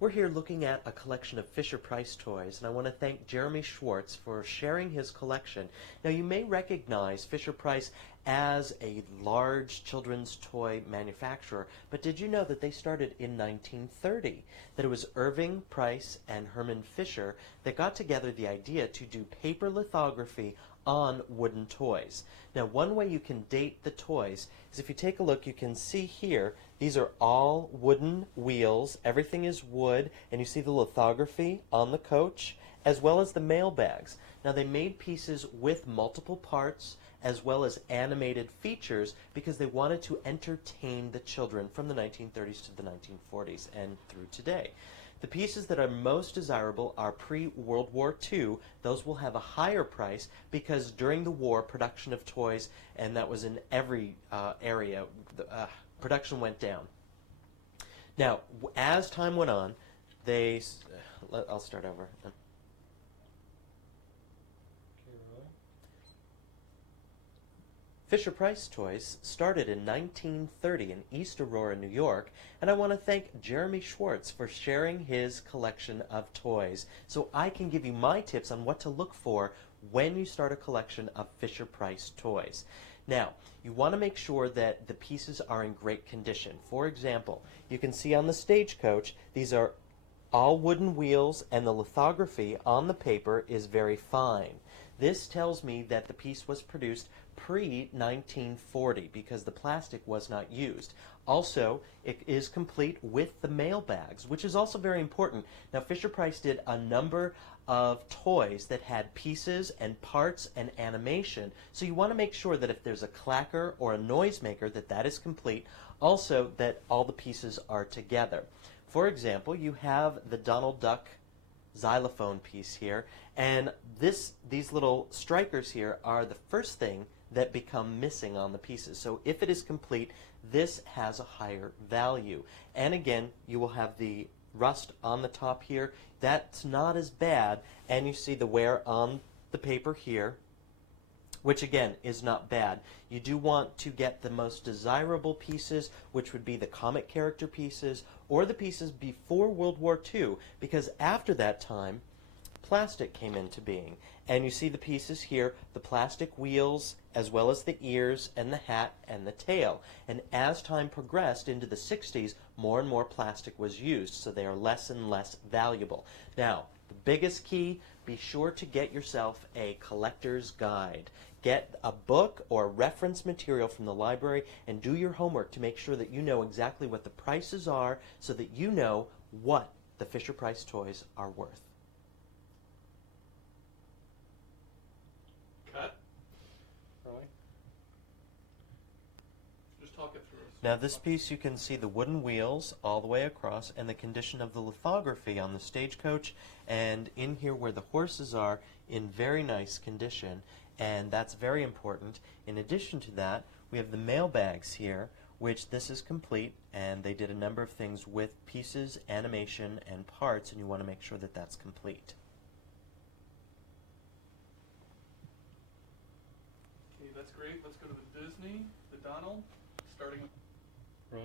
We're here looking at a collection of Fisher-Price toys, and I want to thank Jeremy Schwartz for sharing his collection. Now, you may recognize Fisher-Price as a large children's toy manufacturer, but did you know that they started in 1930? That it was Irving Price and Herman Fisher that got together the idea to do paper lithography on wooden toys. Now, one way you can date the toys is if you take a look, you can see here, these are all wooden wheels. Everything is wood, and you see the lithography on the coach, as well as the mail bags. Now, they made pieces with multiple parts, as well as animated features, because they wanted to entertain the children from the 1930s to the 1940s and through today. The pieces that are most desirable are pre-World War II. Those will have a higher price because during the war, production of toys, and that was in every area, production went down. Now, as time went on, I'll start over. Fisher-Price toys started in 1930 in East Aurora, New York, and I want to thank Jeremy Schwartz for sharing his collection of toys so I can give you my tips on what to look for when you start a collection of Fisher-Price toys. Now, you want to make sure that the pieces are in great condition. For example, you can see on the Stagecoach, these are all wooden wheels, and the lithography on the paper is very fine. This tells me that the piece was produced pre-1940 because the plastic was not used. Also, it is complete with the mail bags, which is also very important. Now, Fisher-Price did a number of toys that had pieces and parts and animation, so you want to make sure that if there's a clacker or a noisemaker that is complete, also that all the pieces are together. For example, you have the Donald Duck xylophone piece here, and these little strikers here are the first thing that become missing on the pieces. So if it is complete, this has a higher value. And again, you will have the rust on the top here. That's not as bad, and you see the wear on the paper here, which again is not bad. You do want to get the most desirable pieces, which would be the comic character pieces or the pieces before World War II, because after that time, plastic came into being. And you see the pieces here, the plastic wheels, as well as the ears and the hat and the tail. And as time progressed into the 60s, more and more plastic was used, so they are less and less valuable. Now, the biggest key, be sure to get yourself a collector's guide. Get a book or reference material from the library and do your homework to make sure that you know exactly what the prices are so that you know what the Fisher-Price toys are worth. Cut. Really? Just talk it through. Now this piece, you can see the wooden wheels all the way across and the condition of the lithography on the Stagecoach, and in here where the horses are in very nice condition, and that's very important. In addition to that, we have the mail bags here, which this is complete, and they did a number of things with pieces, animation, and parts, and you want to make sure that that's complete. Okay, that's great. Let's go to the Disney, the Donald, starting with... Really?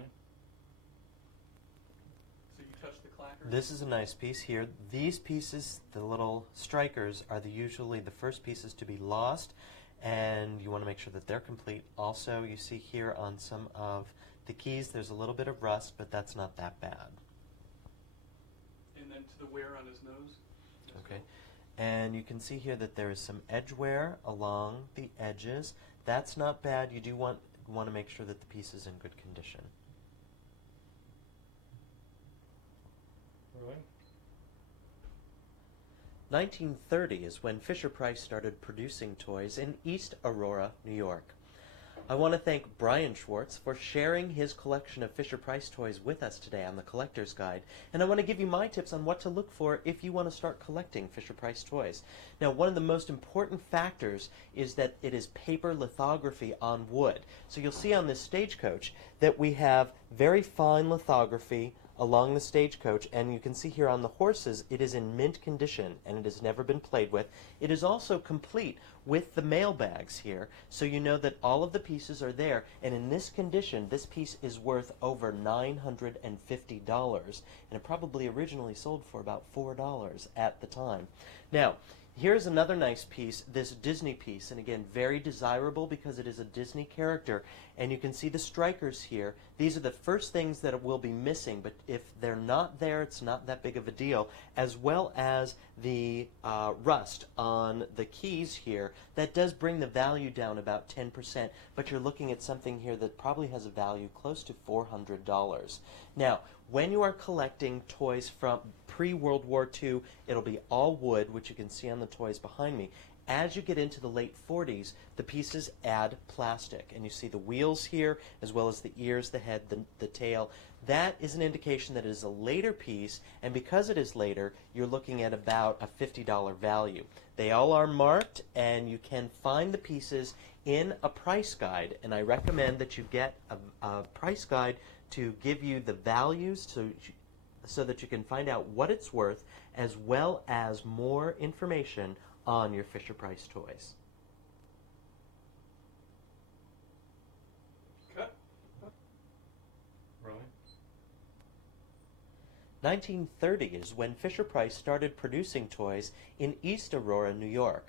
So you touch the clacker? This is a nice piece here. These pieces, the little strikers, are usually the first pieces to be lost, and you want to make sure that they're complete. Also, you see here on some of the keys, there's a little bit of rust, but that's not that bad. And then to the wear on his nose? Okay. And you can see here that there is some edge wear along the edges. That's not bad. You do want to make sure that the piece is in good condition. Really? 1930 is when Fisher-Price started producing toys in East Aurora, New York. I want to thank Brian Schwartz for sharing his collection of Fisher-Price toys with us today on the Collector's Guide, and I want to give you my tips on what to look for if you want to start collecting Fisher-Price toys. Now, one of the most important factors is that it is paper lithography on wood. So you'll see on this Stagecoach that we have very fine lithography along the stagecoach, and you can see here on the horses it is in mint condition and it has never been played with. It is also complete with the mailbags here, so you know that all of the pieces are there, and in this condition this piece is worth over $950, and it probably originally sold for about $4 at the time. Now, here's another nice piece, this Disney piece, and again, very desirable because it is a Disney character. And you can see the strikers here. These are the first things that will be missing, but if they're not there, it's not that big of a deal, as well as the rust on the keys here. That does bring the value down about 10%, but you're looking at something here that probably has a value close to $400. Now, when you are collecting toys from pre-World War II, it'll be all wood, which you can see on the toys behind me. As you get into the late 40s, the pieces add plastic, and you see the wheels here, as well as the ears, the head, the tail. That is an indication that it is a later piece, and because it is later, you're looking at about a $50 value. They all are marked, and you can find the pieces in a price guide, and I recommend that you get a price guide to give you the values so that you can find out what it's worth, as well as more information on your Fisher-Price toys. Cut. Rolling. 1930 is when Fisher-Price started producing toys in East Aurora, New York.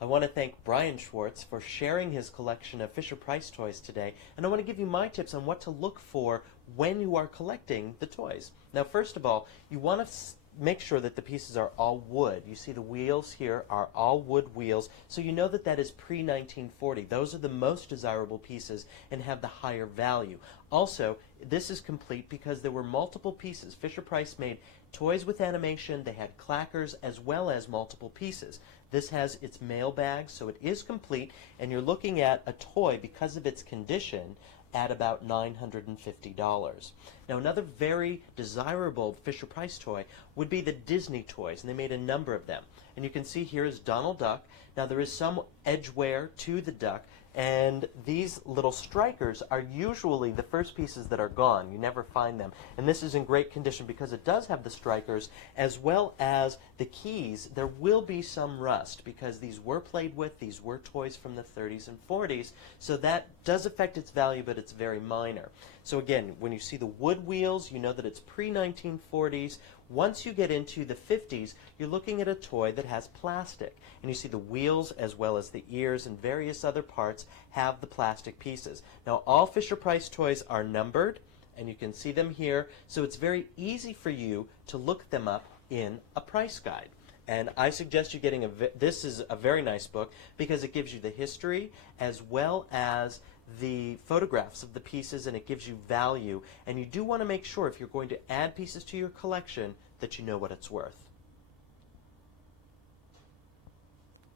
I want to thank Brian Schwartz for sharing his collection of Fisher-Price toys today, and I want to give you my tips on what to look for when you are collecting the toys. Now, first of all, you want to make sure that the pieces are all wood. You see the wheels here are all wood wheels, so you know that that is pre-1940. Those are the most desirable pieces and have the higher value. Also, this is complete because there were multiple pieces. Fisher-Price made toys with animation, they had clackers, as well as multiple pieces. This has its mail bag, so it is complete, and you're looking at a toy, because of its condition, at about $950. Now, another very desirable Fisher-Price toy would be the Disney toys, and they made a number of them. And you can see here is Donald Duck. Now, there is some edge wear to the duck, and these little strikers are usually the first pieces that are gone. You never find them. And this is in great condition because it does have the strikers as well as the keys. There will be some rust because these were played with. These were toys from the 30s and 40s. So that does affect its value, but it's very minor. So again, when you see the wood wheels, you know that it's pre-1940s. Once you get into the 50s, you're looking at a toy that has plastic. And you see the wheels as well as the ears and various other parts have the plastic pieces. Now, all Fisher-Price toys are numbered, and you can see them here, so it's very easy for you to look them up in a price guide. And I suggest you getting this is a very nice book because it gives you the history as well as the photographs of the pieces, and it gives you value. And you do want to make sure if you're going to add pieces to your collection that you know what it's worth.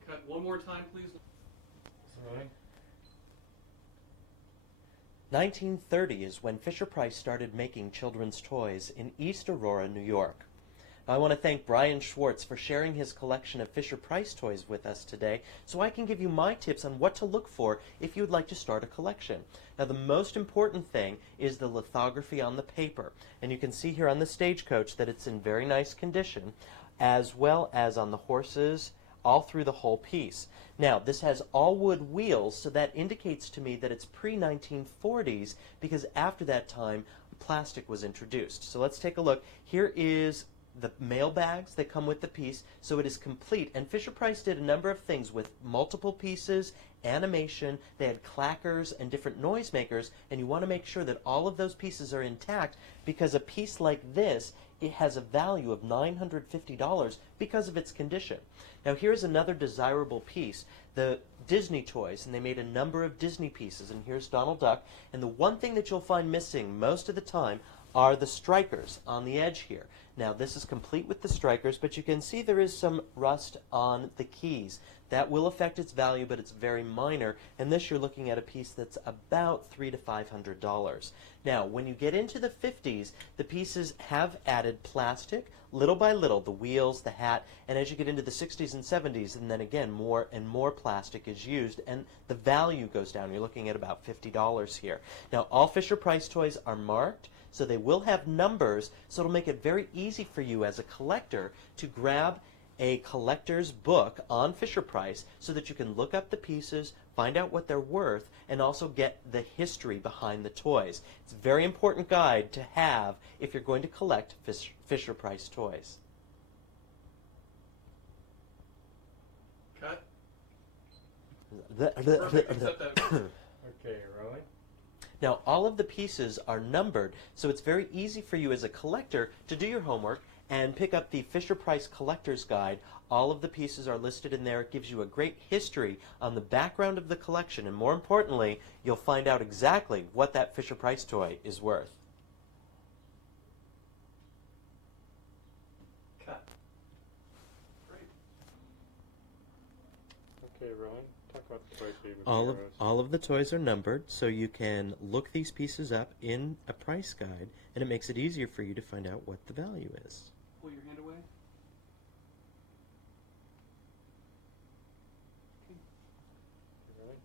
Cut one more time, please. Sorry. 1930 is when Fisher-Price started making children's toys in East Aurora, New York. I want to thank Brian Schwartz for sharing his collection of Fisher-Price toys with us today so I can give you my tips on what to look for if you would like to start a collection. Now, the most important thing is the lithography on the paper, and you can see here on the stagecoach that it's in very nice condition, as well as on the horses all through the whole piece. Now, this has all wood wheels, so that indicates to me that it's pre-1940s because after that time plastic was introduced. So let's take a look. Here is the mail bags that come with the piece, so it is complete. And Fisher-Price did a number of things with multiple pieces, animation, they had clackers and different noisemakers, and you want to make sure that all of those pieces are intact because a piece like this, it has a value of $950 because of its condition. Now, here's another desirable piece, the Disney toys, and they made a number of Disney pieces, and here's Donald Duck, and the one thing that you'll find missing most of the time are the strikers on the edge here. Now, this is complete with the strikers, but you can see there is some rust on the keys. That will affect its value, but it's very minor, and this you're looking at a piece that's about $300 to $500. Now, when you get into the 50s, the pieces have added plastic, little by little, the wheels, the hat, and as you get into the 60s and 70s, and then again, more and more plastic is used, and the value goes down. You're looking at about $50 here. Now, all Fisher-Price toys are marked, So they will have numbers, so it'll make it very easy for you as a collector to grab a collector's book on Fisher-Price so that you can look up the pieces, find out what they're worth, and also get the history behind the toys. It's a very important guide to have if you're going to collect Fisher-Price toys. Cut. Perfect, except that. Okay, rolling. Now, all of the pieces are numbered, so it's very easy for you as a collector to do your homework and pick up the Fisher-Price Collector's Guide. All of the pieces are listed in there. It gives you a great history on the background of the collection, and more importantly, you'll find out exactly what that Fisher-Price toy is worth. Cut. Great. Okay, rolling. Talk about the toys baby All of the toys are numbered, so you can look these pieces up in a price guide, and it makes it easier for you to find out what the value is. Pull your hand away. Rolling.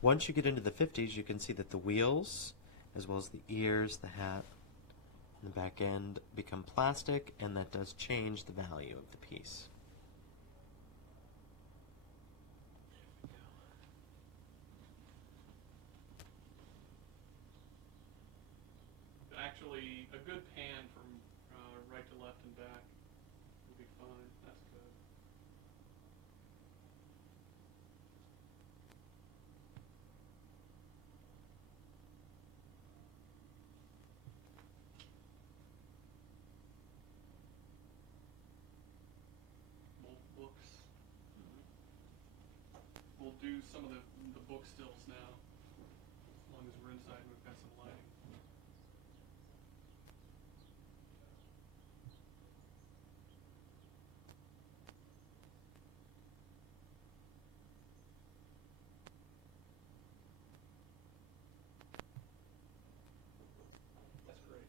Once you get into the 50s, you can see that the wheels, as well as the ears, the hat, and the back end become plastic, and that does change the value of the piece. Actually, a good pan from right to left and back would be fine. That's good. Old books. We'll do some of the book stills now. As long as we're inside, we've got some lighting. That's great.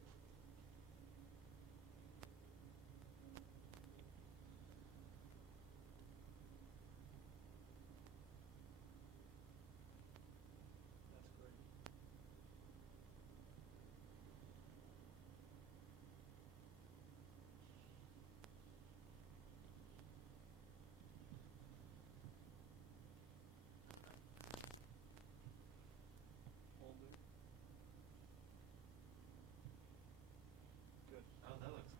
That's great. Hold it. Good. Oh, that looks...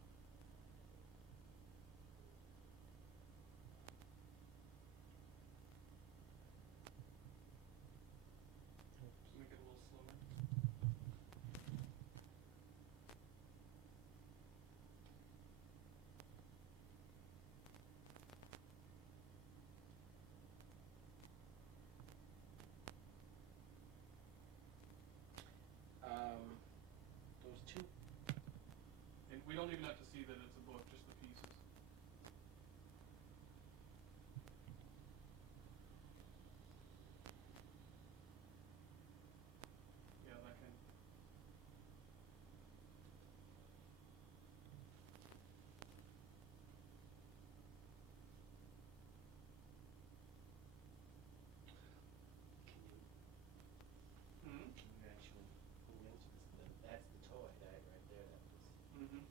Make it a little slower. Those two... And we don't even have to see that it's a book, just the pieces. Yeah, that kind. Hmm? Can you actually pull into this? That's the toy right there. That was... Mm-hmm.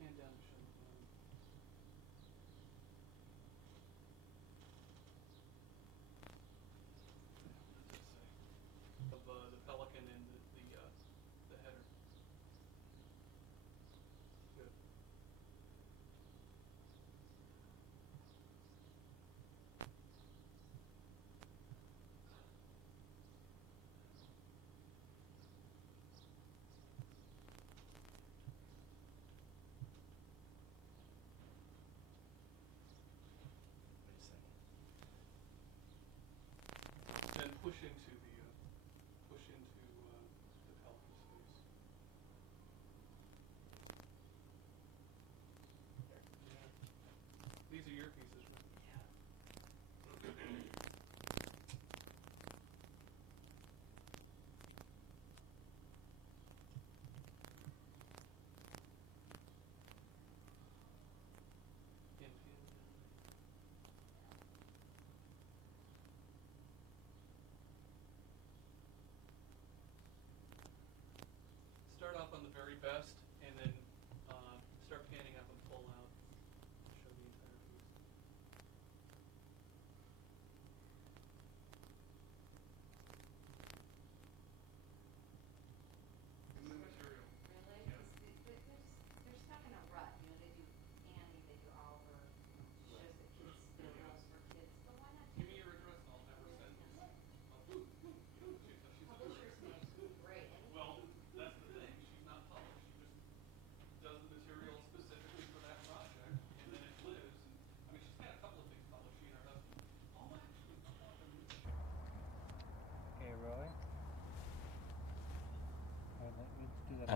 Hand down and show the bottom. Of the pelican and the header. Good. Wait a second. Then push into the pelican's face.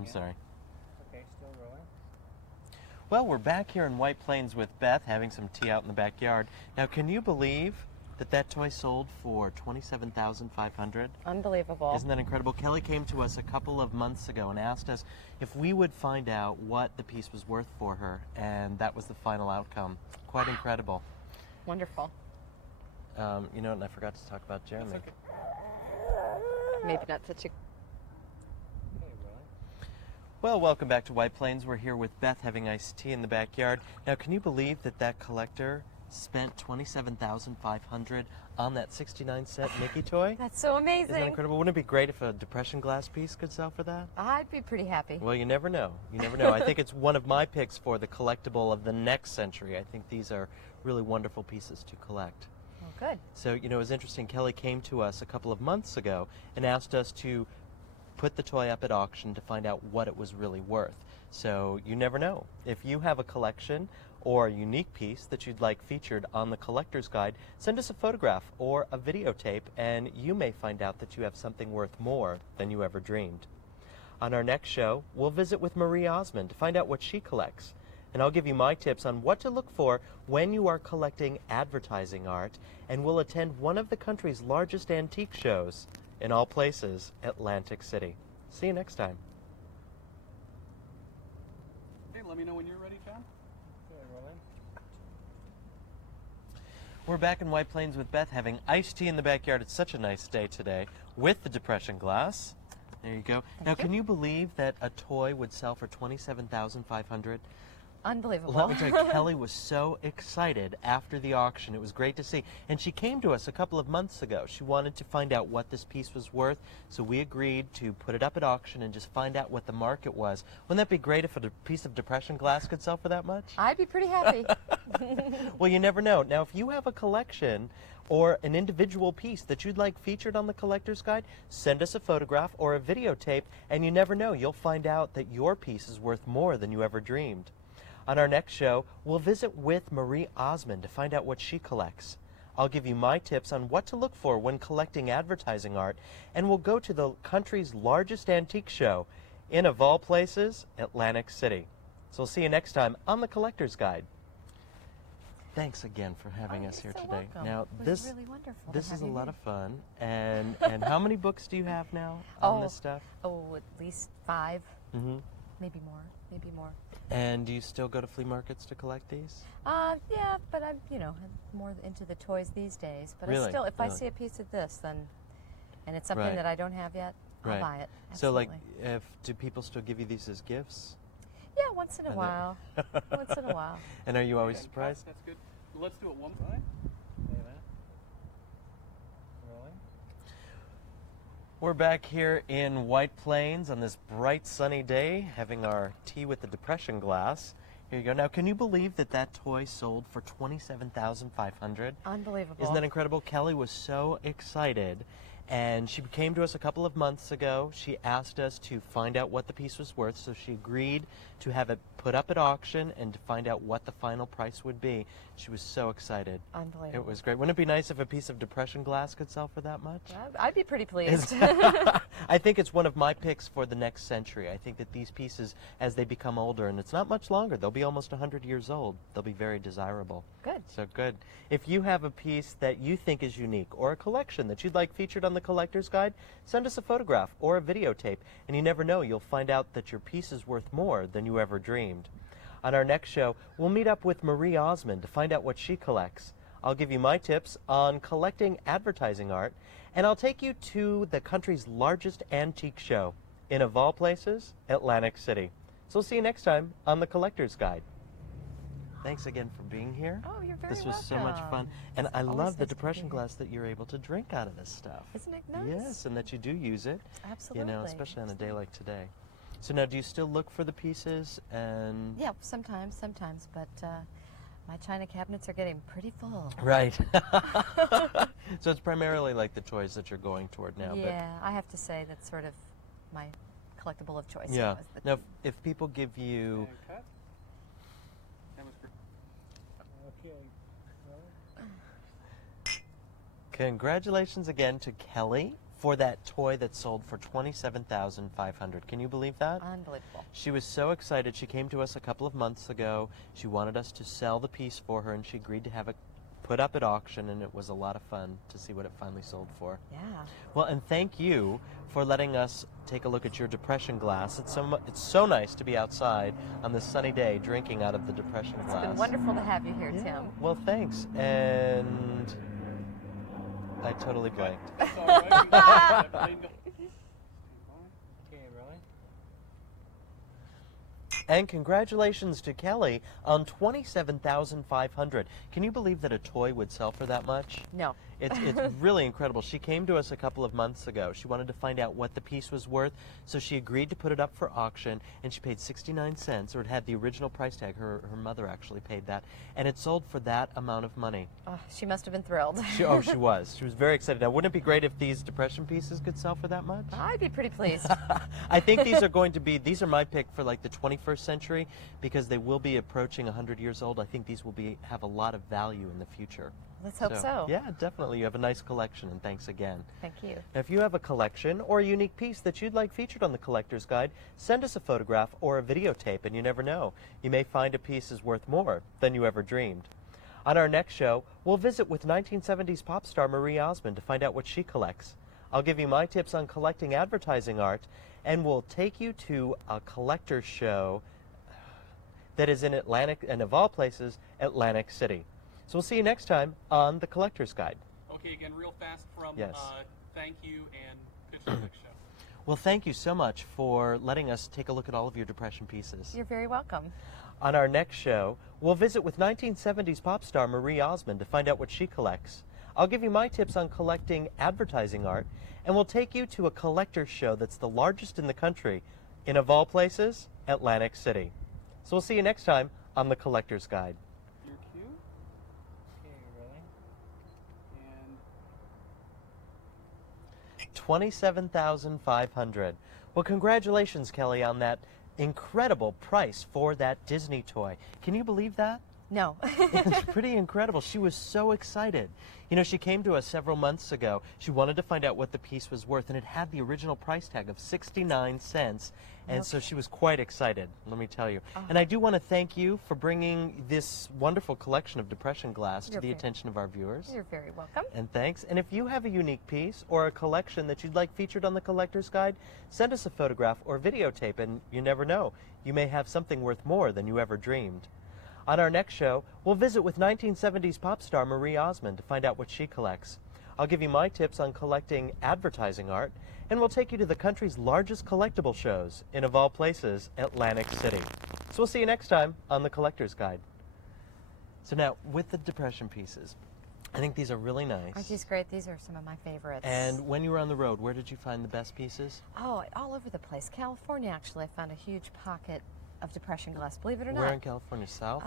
I'm sorry. Okay, still rolling. Well, we're back here in White Plains with Beth having some tea out in the backyard. Now, can you believe that toy sold for $27,500? Unbelievable. Isn't that incredible? Kelly came to us a couple of months ago and asked us if we would find out what the piece was worth for her, and that was the final outcome. Quite incredible. Wonderful. You know, and I forgot to talk about Jeremy. That's okay. Maybe not such a... Okay, rolling. Well, welcome back to White Plains. We're here with Beth having iced tea in the backyard. Now, can you believe that collector spent $27,500 on that 69-cent Mickey toy? That's so amazing. Isn't that incredible? Wouldn't it be great if a depression glass piece could sell for that? I'd be pretty happy. Well, you never know. You never know. I think it's one of my picks for the collectible of the next century. I think these are really wonderful pieces to collect. Well, good. So, you know, it was interesting. Kelly came to us a couple of months ago and asked us to put the toy up at auction to find out what it was really worth. So you never know. If you have a collection or a unique piece that you'd like featured on the collector's guide, send us a photograph or a videotape and you may find out that you have something worth more than you ever dreamed. On our next show, we'll visit with Marie Osmond to find out what she collects. And I'll give you my tips on what to look for when you are collecting advertising art, and we'll attend one of the country's largest antique shows, in all places, Atlantic City. See you next time. Hey, let me know when you're ready, John. Okay, rolling. We're back in White Plains with Beth having iced tea in the backyard. It's such a nice day today with the depression glass. There you go. Now, can you believe that a toy would sell for $27,500? Unbelievable. Let me tell you, Kelly was so excited after the auction. It was great to see. And she came to us a couple of months ago. She wanted to find out what this piece was worth, so we agreed to put it up at auction and just find out what the market was. Wouldn't that be great if a piece of depression glass could sell for that much? I'd be pretty happy. Well, you never know. Now, if you have a collection or an individual piece that you'd like featured on the collector's guide, send us a photograph or a videotape, and you never know. You'll find out that your piece is worth more than you ever dreamed. On our next show, we'll visit with Marie Osmond to find out what she collects. I'll give you my tips on what to look for when collecting advertising art, and we'll go to the country's largest antique show, in of all places, Atlantic City. So we'll see you next time on The Collector's Guide. Thanks again for having us You're here so today. welcome. Now, It was this really wonderful. this to is have a you lot here. of fun. And how many books do you have now on this stuff? Oh, at least 5, Mm-hmm. maybe more, maybe more. And do you still go to flea markets to collect these? Yeah, but I'm, I'm more into the toys these days. But Really? I still, if I Really? see a piece of this, then, and it's something Right. that I don't have yet, I'll Right. buy it. So, like, Absolutely. do people still give you these as gifts? Yeah, once in a And while. Once in a while. And are you always Okay, surprised? That's good. Let's do it one time. Okay, then. Rolling. We're back here in White Plains on this bright sunny day having our tea with the depression glass. Here you go. Now, can you believe that toy sold for $27,500? Unbelievable. Isn't that incredible? Kelly was so excited, and she came to us a couple of months ago. She asked us to find out what the piece was worth, so she agreed to have it put up at auction and to find out what the final price would be. She was so excited. Unbelievable. It was great. Wouldn't it be nice if a piece of depression glass could sell for that much? I'd be pretty pleased. I think it's one of my picks for the next century. I think that these pieces, as they become older, and it's not much longer, they'll be almost 100 years old, they'll be very desirable. Good. So good. If you have a piece that you think is unique or a collection that you'd like featured on the collector's guide, send us a photograph or a videotape, and you never know, you'll find out that your piece is worth more than you ever dreamed. On our next show, we'll meet up with Marie Osmond to find out what she collects. I'll give you my tips on collecting advertising art, and I'll take you to the country's largest antique show, in of all places, Atlantic City. So we'll see you next time on The Collector's Guide. Thanks again for being here. Oh, you're very This was so much fun. welcome. And I always love nice the to be depression here. glass that you're able to drink out of this stuff. Isn't it nice? Yes, and that you do use it. Absolutely. You know, especially on a day like today. So now, do you still look for the pieces and... Yeah, sometimes, but my china cabinets are getting pretty full. Right. So it's primarily like the toys that you're going toward now. Yeah, I have to say that's sort of my collectible of choice. But yeah. Is the Now, if people give you... And cut. That was great. Okay. Rolling. Congratulations again to Kelly for that toy that sold for $27,500. Can you believe that? Unbelievable. She was so excited. She came to us a couple of months ago. She wanted us to sell the piece for her, and she agreed to have it put up at auction, and it was a lot of fun to see what it finally sold for. Yeah. Well, and thank you for letting us take a look at your depression glass. It's so nice to be outside on this sunny day drinking out of the depression It's glass. been wonderful to have you here, Tim. Well, thanks. And I totally blanked. That's all right. Everybody know- Okay, rolling. And congratulations to Kelly on $27,500. Can you believe that a toy would sell for that much? No. It's really incredible. She came to us a couple of months ago. She wanted to find out what the piece was worth, so she agreed to put it up for auction, and she paid 69 cents, or it had the original price tag. Her mother actually paid that, and it sold for that amount of money. Oh, she must have been thrilled. She was. She was very excited. Now, wouldn't it be great if these depression pieces could sell for that much? I'd be pretty pleased. I think these are my pick for like the 21st century, because they will be approaching 100 years old. I think these will have a lot of value in the future. Let's hope so. Yeah, definitely. You have a nice collection, and thanks again. Thank you. Now, if you have a collection or a unique piece that you'd like featured on the Collector's Guide, send us a photograph or a videotape, and you never know. You may find a piece is worth more than you ever dreamed. On our next show, we'll visit with 1970s pop star Marie Osmond to find out what she collects. I'll give you my tips on collecting advertising art, and we'll take you to a collector's show that is in Atlantic, and of all places, Atlantic City. So we'll see you next time on the Collector's Guide. Okay, again, real fast from Yes. thank you and pitch the next show. Well, thank you so much for letting us take a look at all of your depression pieces. You're very welcome. On our next show, we'll visit with 1970s pop star Marie Osmond to find out what she collects. I'll give you my tips on collecting advertising art, and we'll take you to a collector's show that's the largest in the country, in of all places, Atlantic City. So we'll see you next time on the Collector's Guide. Your cue Okay, rolling. and 27,500. Well, congratulations, Kelly, on that incredible price for that Disney toy. Can you believe that? No. It's pretty incredible. She was so excited. You know, she came to us several months ago. She wanted to find out what the piece was worth, and it had the original price tag of 69 cents. And so she was quite excited, let me tell you. And I do want to thank you for bringing this wonderful collection of depression glass to You're the very- attention of our viewers. You're very welcome. And thanks. And if you have a unique piece or a collection that you'd like featured on the Collector's Guide, send us a photograph or videotape, and you never know, you may have something worth more than you ever dreamed. On our next show, we'll visit with 1970s pop star Marie Osmond to find out what she collects. I'll give you my tips on collecting advertising art, and we'll take you to the country's largest collectible shows, in of all places, Atlantic City. So we'll see you next time on the Collector's Guide. So now, with the depression pieces, I think these are really nice. Aren't these great? These are some of my favorites. And when you were on the road, where did you find the best pieces? Oh, all over the place. California, actually, I found a huge pocket of depression glass, believe it or not. Where in California? South?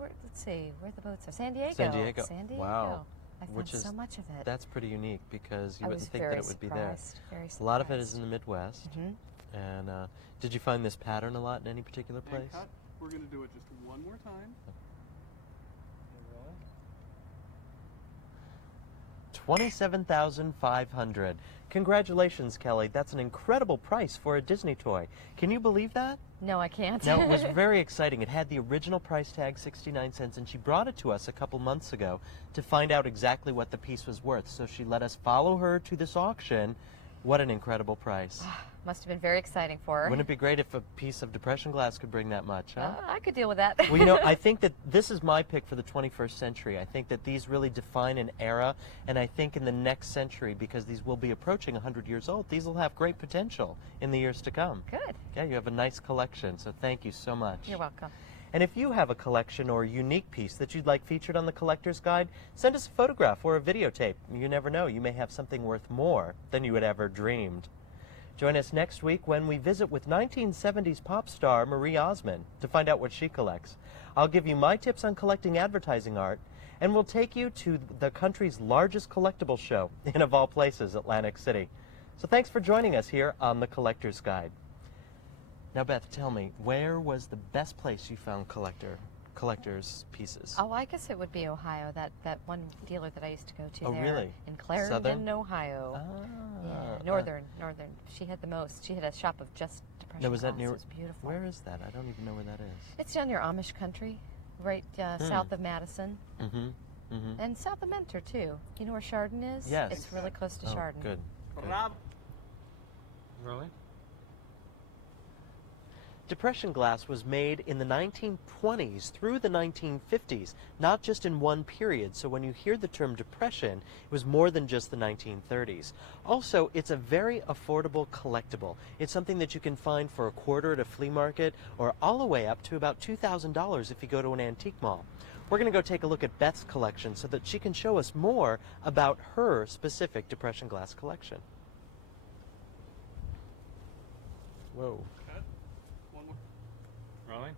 Let's see, where the boats are. San Diego. San Diego. San Diego. Wow. I found Which is- so much of it. That's pretty unique, because you I wouldn't was think very that it would be there. surprised, very A lot of it is surprised. in the Midwest. Mhm. And did you find this pattern a lot in any particular and place? cut. We're going to do it just one more time. Okay, rolling. 27,500. Congratulations, Kelly. That's an incredible price for a Disney toy. Can you believe that? No, I can't. Now, it was very exciting. It had the original price tag, 69 cents, and she brought it to us a couple months ago to find out exactly what the piece was worth. So she let us follow her to this auction. What an incredible price. Must have been very exciting for her. Wouldn't it be great if a piece of depression glass could bring that much, huh? I could deal with that. Well, you know, I think that this is my pick for the 21st century. I think that these really define an era, and I think in the next century, because these will be approaching 100 years old, these will have great potential in the years to come. Good. Yeah, you have a nice collection, so thank you so much. You're welcome. And if you have a collection or a unique piece that you'd like featured on the Collector's Guide, send us a photograph or a videotape. You never know, you may have something worth more than you had ever dreamed. Join us next week when we visit with 1970s pop star Marie Osmond to find out what she collects. I'll give you my tips on collecting advertising art, and we'll take you to the country's largest collectible show, in of all places, Atlantic City. So thanks for joining us here on the Collector's Guide. Now, Beth, tell me, where was the best place you found Collector collector's pieces? Oh, I guess it would be Ohio. That one dealer that I used to go to Oh, there really? in Clarendon, Southern? Ohio. Ah, Yeah, northern. She had the most. She had a shop of just depression Now, was that glass. near? It was beautiful. Where is that? I don't even know where that is. It's down near Amish country, right south of Madison, Mm-hmm. Mm-hmm. and south of Mentor too. You know where Chardon is? Yes. It's really close to Oh, Chardon. good. Good. Rolling. Depression glass was made in the 1920s through the 1950s, not just in one period. So when you hear the term depression, it was more than just the 1930s. Also, it's a very affordable collectible. It's something that you can find for a quarter at a flea market or all the way up to about $2,000 if you go to an antique mall. We're going to go take a look at Beth's collection so that she can show us more about her specific depression glass collection. Whoa. Cut. One more. Rolling.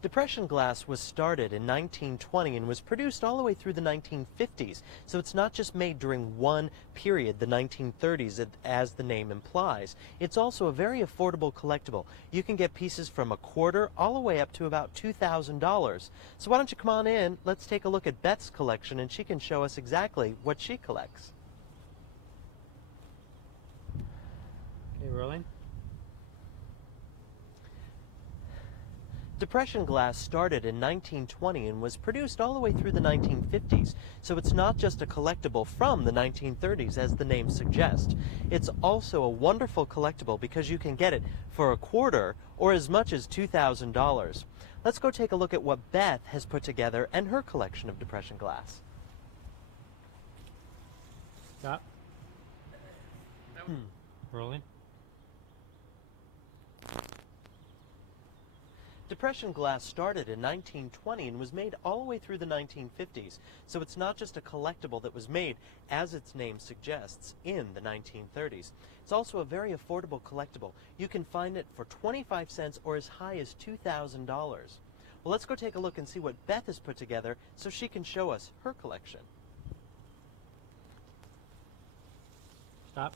Depression glass was started in 1920 and was produced all the way through the 1950s, so it's not just made during one period, the 1930s, as the name implies. It's also a very affordable collectible. You can get pieces from a quarter all the way up to about $2,000. So why don't you come on in, let's take a look at Beth's collection and she can show us exactly what she collects. Okay, rolling. Depression glass started in 1920 and was produced all the way through the 1950s, so it's not just a collectible from the 1930s as the name suggests. It's also a wonderful collectible because you can get it for a quarter or as much as $2,000. Let's go take a look at what Beth has put together and her collection of depression glass. Stop. Rolling. Depression glass started in 1920 and was made all the way through the 1950s, so it's not just a collectible that was made, as its name suggests, in the 1930s. It's also a very affordable collectible. You can find it for 25 cents or as high as $2,000. Well, let's go take a look and see what Beth has put together so she can show us her collection. Stop.